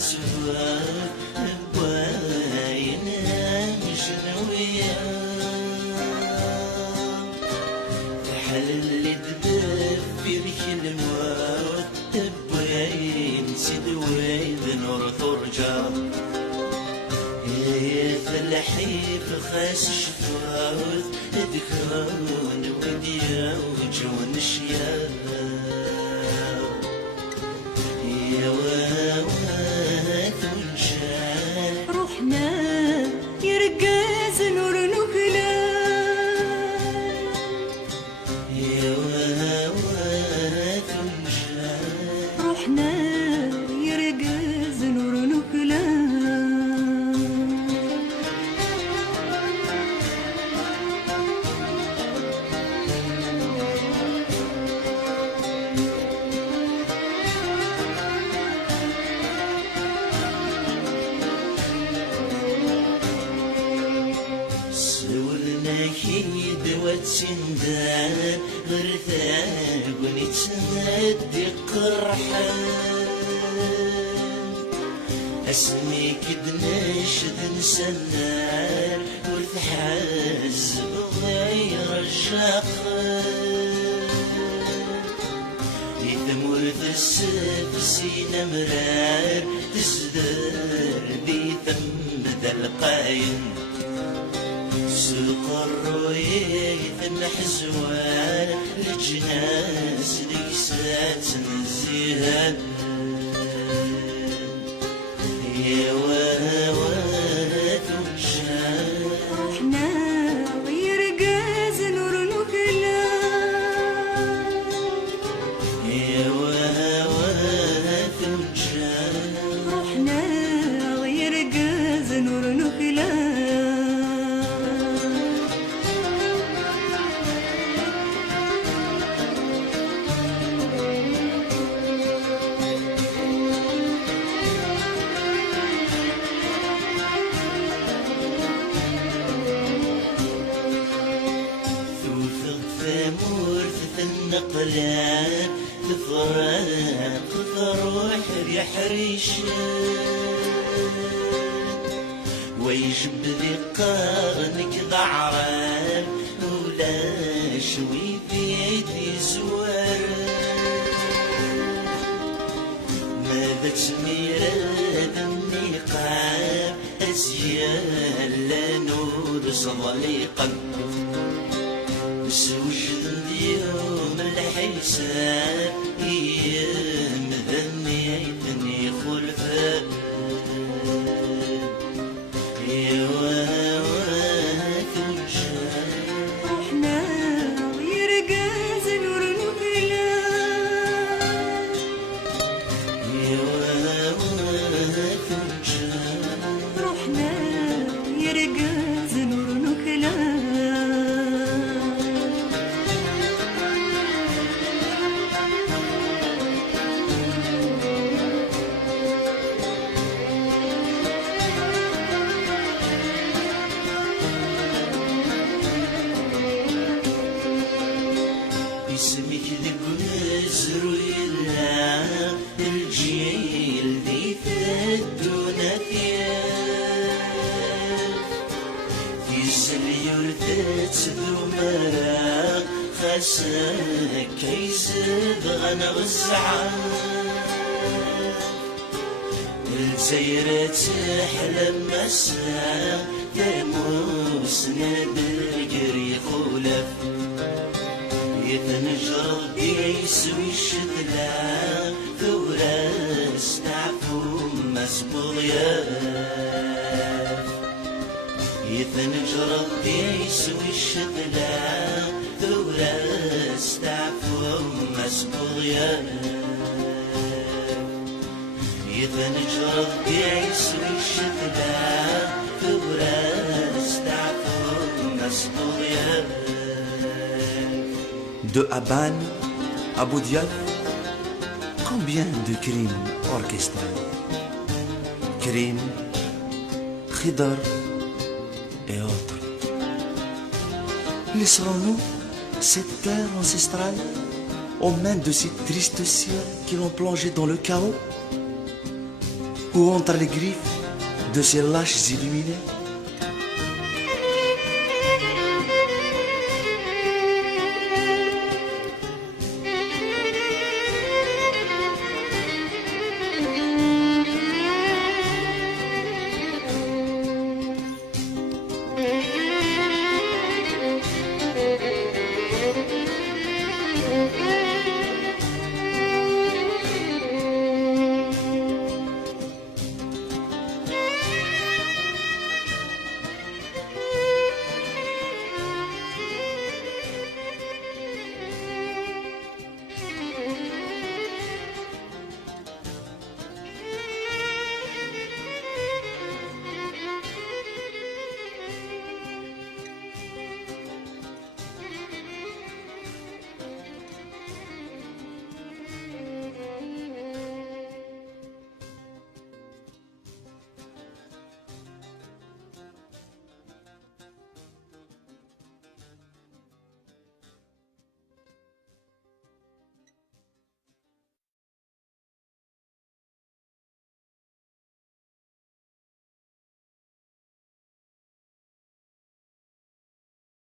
سواه بواينا مجنوية تحلل تدفي ذيك الموت بواين سدوي بنور ترجع فالحيف خاس شفاوت ذكرون وديا وجون الشياب يا واوات ونشال روحنا يرقاز نور نكلا يا واوات ونشال روحنا يرقاز نور نكلا كيد واتسندان غرثاق ونتمدي قرحان اسمي كد نشد نسنان ورثحاز بغير الشاقان يثم ورث السف سينا مرار تزدر ذي ثم ذا القاين سوق الرؤية الحزوان لجناس ليسات نزيها يا واوات ومشان روحنا يرقاز نور نكلا يا واوات ومشان روحنا يرقاز نور نكلا النقلان تفرق فروح يحريشان ويجب ذي قرنك ضعران ولا شوي بيدي زوار ماذا تميرات النقاب أزيال لا نور صديقا سوجد اليوم الحساب ايام ذنيتني خلفاء يا واوات ومشان روحنا يرقاز نور نكلا يا واوات ومشان روحنا يرقاز نور نكلا اسمك ذكر ويلا الجيل ذي ثدونا ثياب في سليور ذات ذمرا خاسك كيزد غنا غزعان الزيرة تحلم مسا ثموس نادر قري خولف يتنجر يسوي الشتلا ثوراس تعفو مسبوغ ياف يتنجر يسوي الشتلا ثوراس تعفو مسبوغ ياف يتنجر يسوي الشتلا ثوراس تعفو مسبوغ ياف De Habane à Boudiaf, combien de crimes orchestrés? Crimes, Khidr et autres. Laisserons-nous cette terre ancestrale aux mains de ces tristes cieux qui l'ont plongé dans le chaos? ou entre les griffes de ces lâches illuminés,